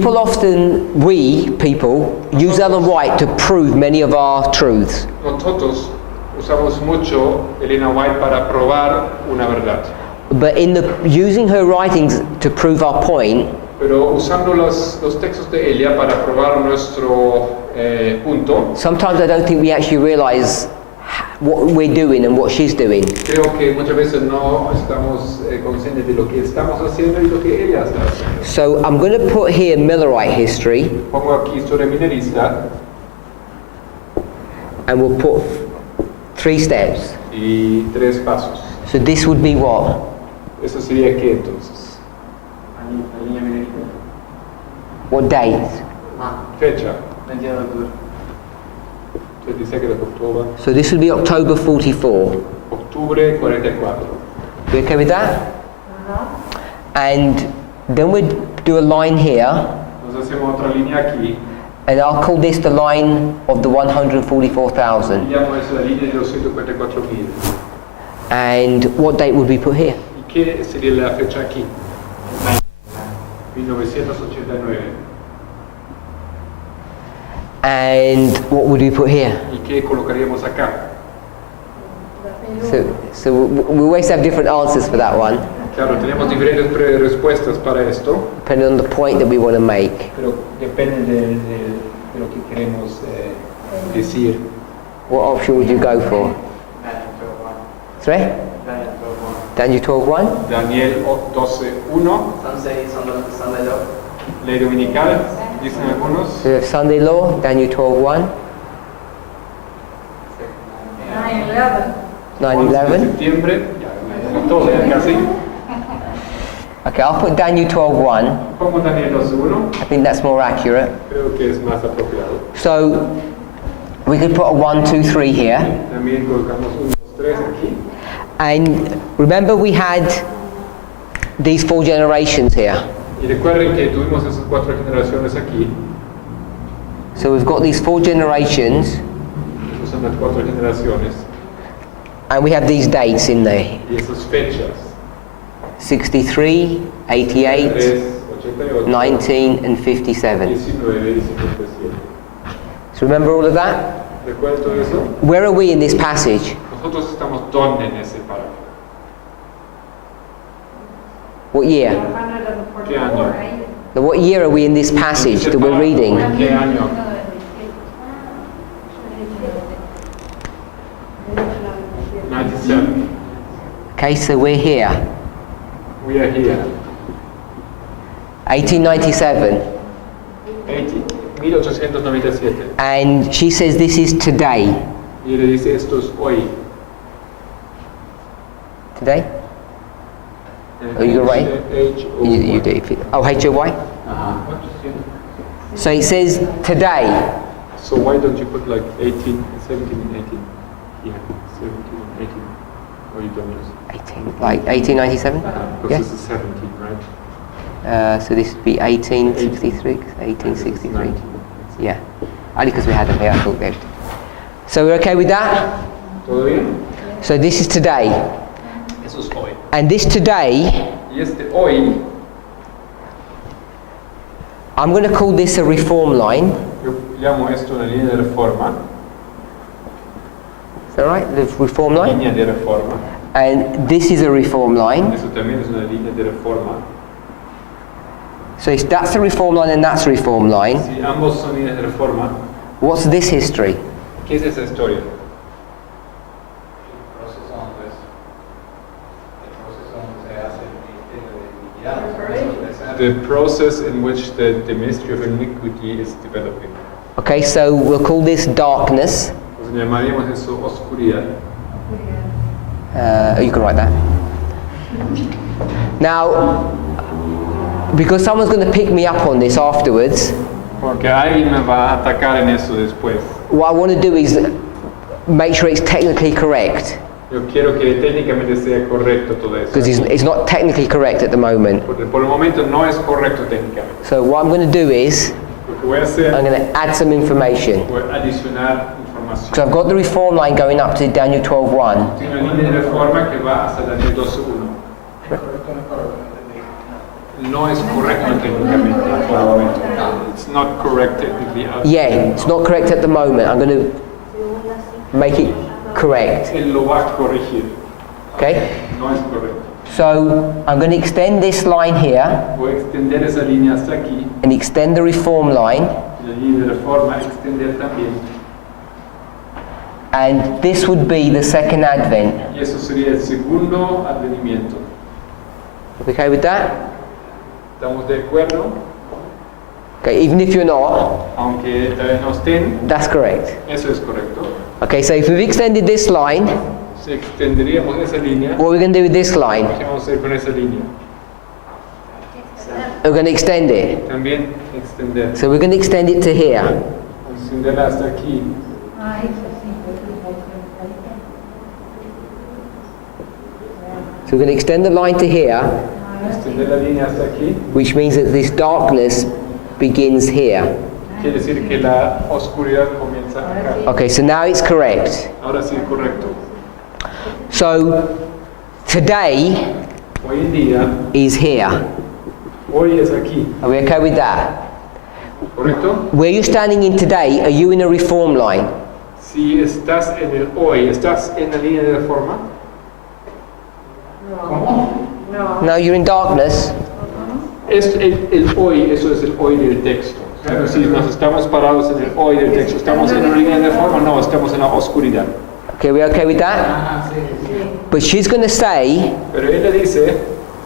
people use Ellen White to prove many of our truths. Nosotros usamos mucho Elena White para probar una verdad. But in using her writings to prove our point, Pero usando los textos de Elia para probar nuestro punto, sometimes I don't think we actually realize what we're doing and what she's doing. creo que muchas veces no estamos conscientes de lo que estamos haciendo y lo que ella está haciendo. So I'm going to put here Millerite history, Pongo aquí historia minerista and we'll put 3 steps. y 3 pasos. So this would be what? ¿Eso sería qué entonces? La línea minerita. What date? Fecha. 21 de octubre. 22 de octubre. So this would be October 44. Octubre 44. You okay with that? Ajá. And then we'd do a line here, Entonces hacemos otra línea aquí. and I'll call this the line of the 144,000. Llamo eso la línea de 244.000. And what date would we put here? ¿Y qué sería la fecha aquí? 1989. And what would we put here? ¿Y qué colocaríamos acá? So we always have different answers for that one, Claro, tenemos diferentes respuestas para esto, depending on the point that we want to make. pero depende de lo que queremos decir. What option would you go for? Sorry? Daniel 12:1. Daniel 12:1, Sunday law. ley dominical, dicen algunos. So we have Sunday law, Daniel 12:1. 9/11. 9/11. Septiembre, ya, como todo, ya casi. Okay, I'll put Daniel 12:1. Pongo Daniel 12:1, I think that's more accurate. creo que es más apropiado. So we could put a 1, 2, 3 here. También colocamos 1, 2, 3 aquí. And remember we had these 4 generations here. Y recuerden que tuvimos esas 4 generaciones aquí. So we've got these 4 generations, Esas son las 4 generaciones. and we have these dates in there. Y esas fechas. 63, 88, 3, 88, 19 and 57. 19 y 57. So remember all of that? ¿Recuerdan todo eso? Where are we in this passage? Nosotros estamos donde en ese párrafo. What year? 144, right? Now, what year are we in this passage that we're reading? ¿En qué año? 97. Okay, so we're here. We are here. 1897. 1897. And she says this is today. Y le dice esto es hoy. Today? Oh, you're right. You do. Oh, H-O-Y? So it says today. So why don't you put like 18, 17 and 18? Yeah, 17 and 18. Or you don't just... 1897? Because Yeah. this is 17, right? So this would be 1863. 1863. Yeah. Only because we had them here, I thought that. So we're okay with that? ¿Todo bien? So this is today. Eso es hoy. And this today, Y este hoy, I'm going to call this a reform line. yo llamo esto una línea de reforma. Is that right? The reform line? Línea de reforma. And this is a reform line. Eso también es una línea de reforma. So that's a reform line and that's a reform line. Si ambos son líneas de reforma, What's this history? ¿qué es esa historia? The process in which the mystery of iniquity is developing. Okay, so we'll call this darkness. Pues llamaríamos eso oscuridad. You can write that. Now, because someone's going to pick me up on this afterwards, Porque alguien me va a atacar en eso después. what I want to do is make sure it's technically correct. Yo quiero que técnicamente sea correcto todo eso. Because it's not technically correct at the moment. Porque por el momento no es correcto técnicamente. So what I'm going to do is, Lo que voy a hacer, I'm going to add some information. voy a adicionar información. So I've got the reform line going up to Daniel 12:1. Tiene una línea de reforma que va hasta Daniel 12:1. No es correcto técnicamente por el momento. It's not correct technically. Yeah, it's not correct at the moment. I'm going to make it correct. Él lo va a corregir. Okay? No es correcto. So I'm going to extend this line here Voy a extender esa línea hasta aquí. and extend the reform line, La línea de reforma extender también. and this would be the second advent. Y eso sería el segundo advenimiento. Okay with that? ¿Estamos de acuerdo? Okay, even if you're not, Aunque tal vez no estén, that's correct. eso es correcto. Okay, so if we've extended this line, Si extenderíamos esa línea, what we're going to do with this line, ¿qué vamos a hacer con esa línea? we're going to extend it. También extender. So we're going to extend it to here. Extenderla hasta aquí. Ah, eso sí. So we're going to extend the line to here, Extender la línea hasta aquí. which means that this darkness begins here. Quiere decir que la oscuridad comienza acá. Okay, so now it's correct. Ahora sí, correcto. So today Hoy en día, is here. hoy es aquí. Are we okay with that? ¿Correcto? Where you're standing in today, are you in a reform line? Si estás en el hoy, ¿estás en la línea de reforma? ¿Cómo? No. No, you're in darkness. Es el hoy, eso es el hoy del texto. Pero si nos estamos parados en el hoy del texto, ¿estamos en la línea de reforma? No, estamos en la oscuridad. Okay, we okay with that? But she's going to say, Pero ella dice,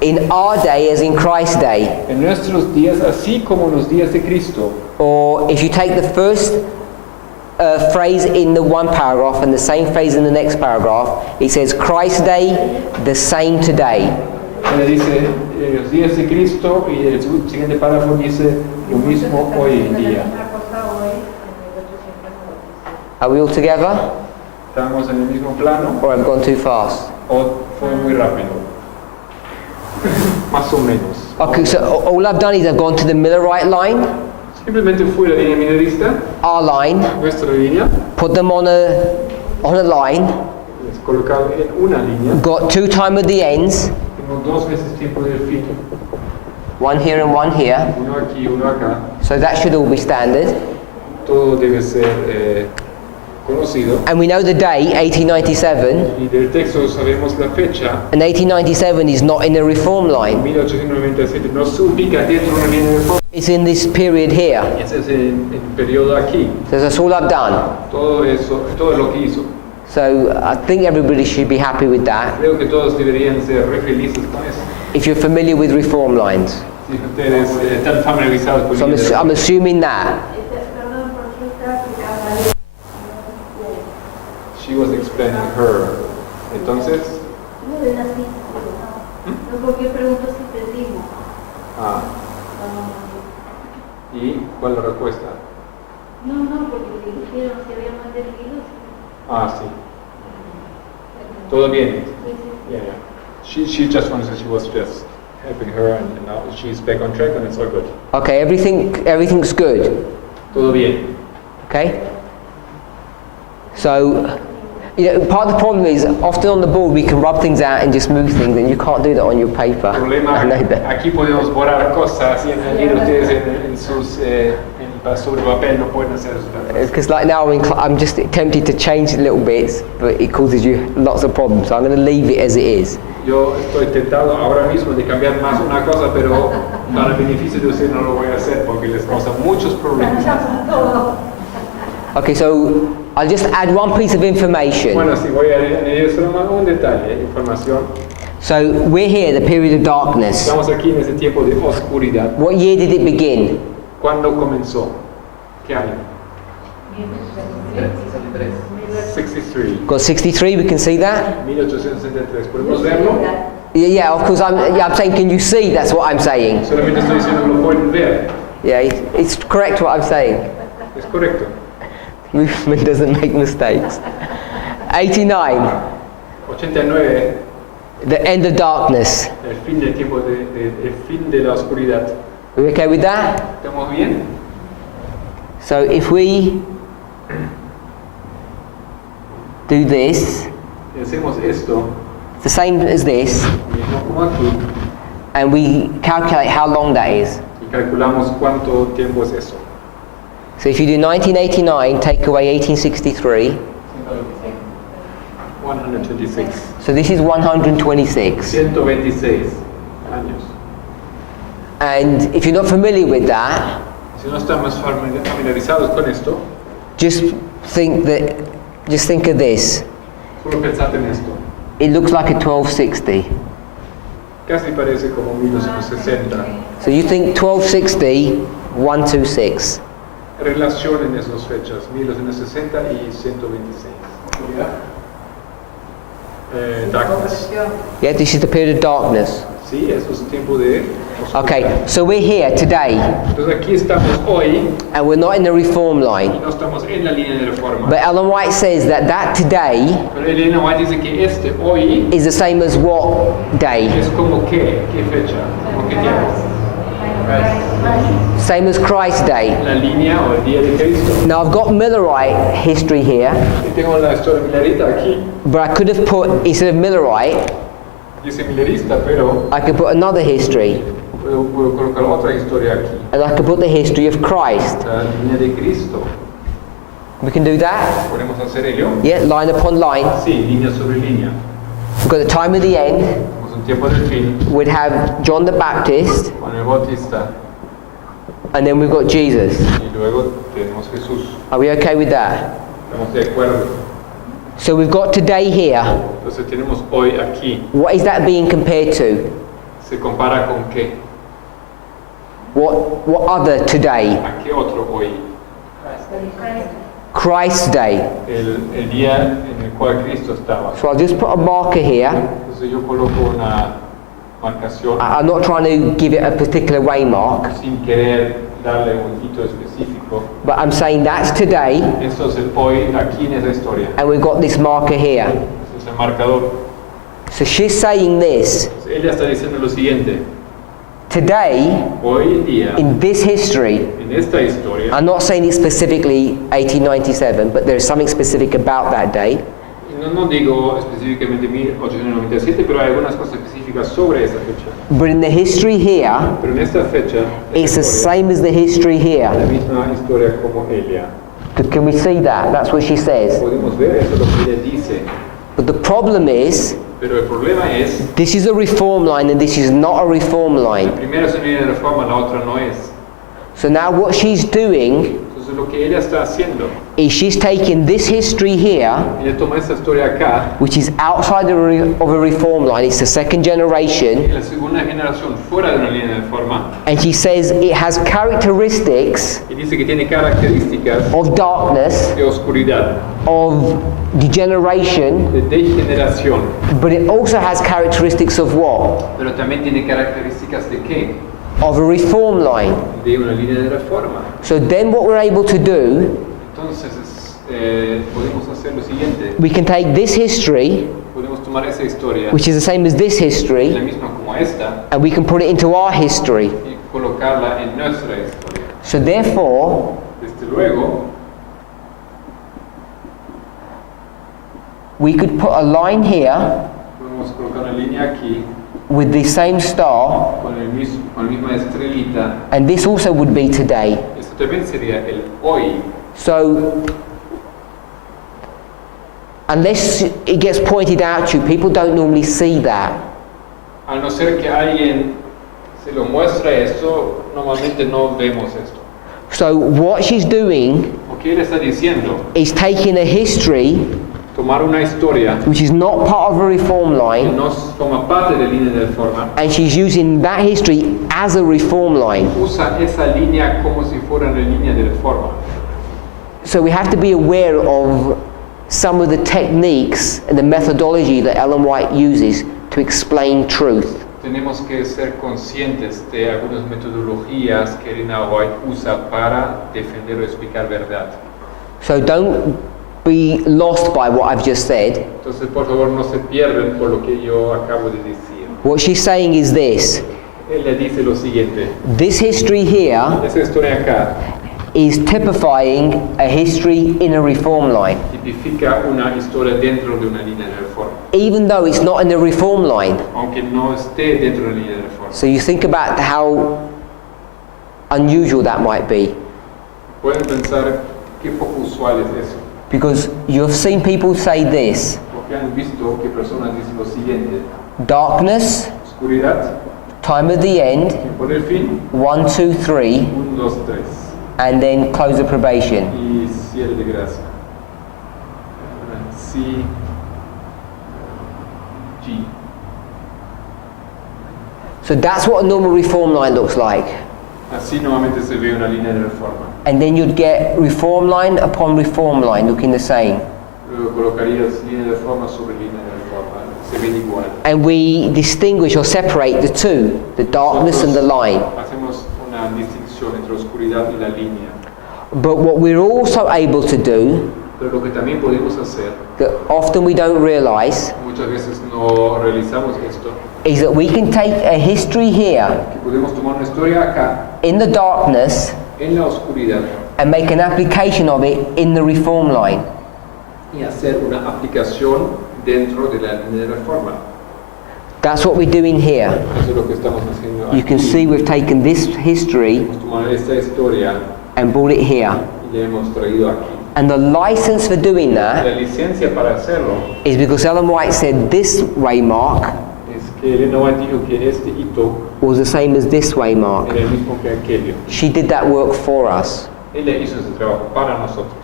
in our day as in Christ's day. en nuestros días, así como los días de Cristo. Or if you take the first phrase in the one paragraph and the same phrase in the next paragraph, it says Christ's day, the same today. Ella dice, los días de Cristo, y el siguiente párrafo dice, lo mismo hoy en día. Una cosa hoy, en 1896. Are we all together? ¿Estamos en el mismo plano Or I've gone too fast? o fue muy rápido? Más o menos. Okay, so all I've done is I've gone to the Millerite line, Simplemente fui a la línea minerista, our line, nuestra línea, put them on a line, les colocado en una línea. got 2 time of the ends, Tengo 2 veces tiempo del fin, one here and one here, uno aquí, uno acá. so that should all be standard. Todo debe ser conocido. And we know the day, 1897, Y del texto sabemos la fecha, and 1897 is not in the reform line. 1897, no se ubica dentro de una línea de reforma. It's in this period here. Ese es el periodo aquí. So that's all I've done. Todo eso, todo lo que hizo. So I think everybody should be happy with that. Creo que todos deberían ser re felices con eso. If you're familiar with reform lines. Si ustedes están familiarizados con So I'm assuming that. Perdón, ¿por qué está aplicada? She was explaining her. Entonces, No, de las mismas. No, porque pregunto si te digo. ¿y cuál es la respuesta? No, porque le dijeron si había más desvíos. Sí. Todo bien. Sí, sí. Yeah. She just wanted to say she was just helping her and now she's back on track and it's all good. Okay, everything's good. Todo bien. Okay? So, part of the problem is often on the board we can rub things out and just move things, and you can't do that on your paper. El problema, I know that. aquí podemos borrar cosas y añadir ustedes sobre papel no pueden hacer eso. Because like now I'm just tempted to change little bits, but it causes you lots of problems. So I'm going to leave it as it is. Yo estoy tentado ahora mismo de cambiar más una cosa, pero para el beneficio de ustedes no lo voy a hacer porque les causa muchos problemas. Okay, so I'll just add one piece of information. Bueno, sí, voy a añadir solo más un detalle, información. So we're here, the period of darkness. Estamos aquí en ese tiempo de oscuridad. What year did it begin? ¿Cuándo comenzó? ¿Qué año? 63. Got 63, we can see that? 1863. ¿Podemos verlo? Yeah, of course, I'm saying, can you see? That's what I'm saying. Solamente estoy diciendo lo pueden ver. Yeah, it's correct what I'm saying. Es correcto. Movement doesn't make mistakes. 89, 89, the end of darkness. el fin del tiempo, el fin de la oscuridad. Are we okay with that? ¿Estamos bien? So if we do this, Y hacemos esto, the same as this, mismo como aquí, and we calculate how long that is. y calculamos cuánto tiempo es eso. So if you do 1989, take away 1863, 126. So this is 126. 126 años. And if you're not familiar with that, Si no estamos familiarizados con esto, just think of this. solo pensad en esto. It looks like a 1260. Casi parece como 1960. So you think 1260, 126. Relación en esas fechas, 1960 y 126. Darkness. Yeah, this is the period of darkness. Sí, eso es tiempo de oscuridad. Okay, so we're here today, Entonces aquí estamos hoy and we're not in the reform y line. no estamos en la línea de reforma. But Ellen White says that today Pero Elena White dice que este hoy is the same as what day? es como qué fecha, como qué tiempo. Same as Christ's day. La línea o el día de Cristo. Now I've got Millerite history here, Y tengo la historia milerita aquí. but I could have put, instead of Millerite, Dice milerista, pero I could put another history, puedo colocar otra historia aquí. and I could put the history of Christ. La línea de Cristo. We can do that? ¿Podemos hacer ello? Yeah, line upon line. Sí, línea sobre línea. We've got the time of the end. Tenemos un tiempo del fin, We'd have John the Baptist, Juan el Bautista, and then we've got Jesus. y luego tenemos Jesús. Are we okay with that? Estamos de acuerdo. So we've got today here. Entonces tenemos hoy aquí. What is that being compared to? ¿Se compara con qué? What other today? ¿A qué otro hoy? Christ's day. El día en el cual Cristo estaba. So I'll just put a marker here. Entonces yo coloco una marcación I'm not trying to give it a particular waymark, sin querer darle un hito específico. but I'm saying that's today, Esto es el hoy aquí en esa historia. and we've got this marker here. Este es el marcador. So she's saying this. Entonces, ella está diciendo lo siguiente. Today, Hoy en día, in this history, en esta historia, I'm not saying it specifically 1897, but there's something specific about that day. no digo específicamente 1897, pero hay algunas cosas específicas sobre esa fecha. But in the history here, Pero en esta fecha, it's the historia, same as the history la here. misma historia como Elia. Can we see that? That's what she says. Podemos ver eso, lo que ella dice. But the problem is, Pero el problema es, this is a reform line and this is not a reform la line. primera es una línea de reforma, la otra no es. So now what she's doing Entonces lo que ella está haciendo, is she's taking this history here, ella toma esta historia acá, which is outside of a reform line, it's the second generation, en la segunda generación fuera de una línea de reforma, and she says it has characteristics y dice que tiene características of darkness, de oscuridad, of degeneration, de degeneración, but it also has characteristics of what? pero también tiene características de qué? Of a reform line. De una línea de reforma. So then what we're able to do, Entonces podemos hacer lo siguiente, we can take this history, podemos tomar esa historia, which is the same as this la history, misma como esta, and we can put it into our history. y colocarla en nuestra historia. So therefore, Desde luego, we could put a line here podemos colocar una línea aquí with the same star, con la misma estrellita. and this also would be today. Eso también sería el hoy. So, unless it gets pointed out to you, people don't normally see that. Al no ser que alguien se lo muestra esto, normalmente no vemos esto. So what she's doing Lo que él está diciendo, is taking a history tomar una historia which is not part of a reform que line, no forma parte de la línea de reforma, and she's using that history as a reform line. usa esa línea como si fuera una línea de reforma. So we have to be aware of some of the techniques and the methodology that Ellen White uses to explain truth. Tenemos que ser conscientes de algunas metodologías que Elena White usa para defender o explicar verdad. So don't be lost by what I've just said. Entonces, por favor, no se pierden por lo que yo acabo de decir. What she's saying is this: Él le dice lo siguiente, this history here esa historia acá is typifying a history in a reform line, tipifica una historia dentro de una línea de reforma, even though it's not in the reform line. aunque no esté dentro de la línea de reforma. So you think about how unusual that might be, Pueden pensar qué poco usual es eso, because you've seen people say this: porque que han visto que personas dicen lo siguiente: darkness, oscuridad, time of the end, tiempo del fin, 1, 2, 3, 1, 2, 3, and then close of probation. y cierre de gracia. C, G. So that's what a normal reform line looks like. Así nuevamente se ve una línea de reforma. And then you'd get reform line upon reform line looking the same. Luego colocarías línea de reforma sobre línea de reforma, se ven igual. And we distinguish or separate the two, the darkness and the light. Hacemos una distinción entre oscuridad y la línea. But what we're also able to do, Pero lo que también podemos hacer, that often we don't realize, muchas veces no realizamos esto, is that we can take a history here que podemos tomar una historia acá, in the darkness en la oscuridad, and make an application of it in the reform line. y hacer una aplicación dentro de la línea de reforma. That's what we're doing here. Eso es lo que estamos haciendo aquí. You can see we've taken this history Hemos tomado esta historia and brought it here. y la hemos traído aquí. And the license for doing that La licencia para hacerlo is because Ellen White said this waymark es que Elena White dijo que este hito was the same as this waymark. era el mismo que aquello. She did that work for us. Ella hizo ese trabajo para nosotros.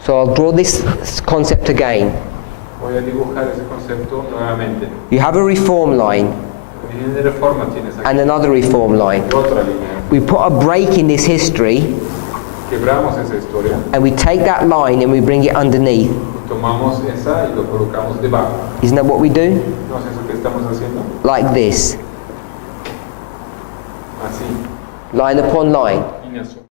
So I'll draw this concept again. Voy a dibujar ese concepto nuevamente. You have a reform line La línea de reforma tienes aquí, and another reform line. otra línea. We put a break in this history Quebramos esa historia and we take that line and we bring it underneath. y tomamos esa y lo colocamos debajo. Isn't that what we do? ¿No es eso que estamos haciendo? Like this, Así, line upon line. línea sobre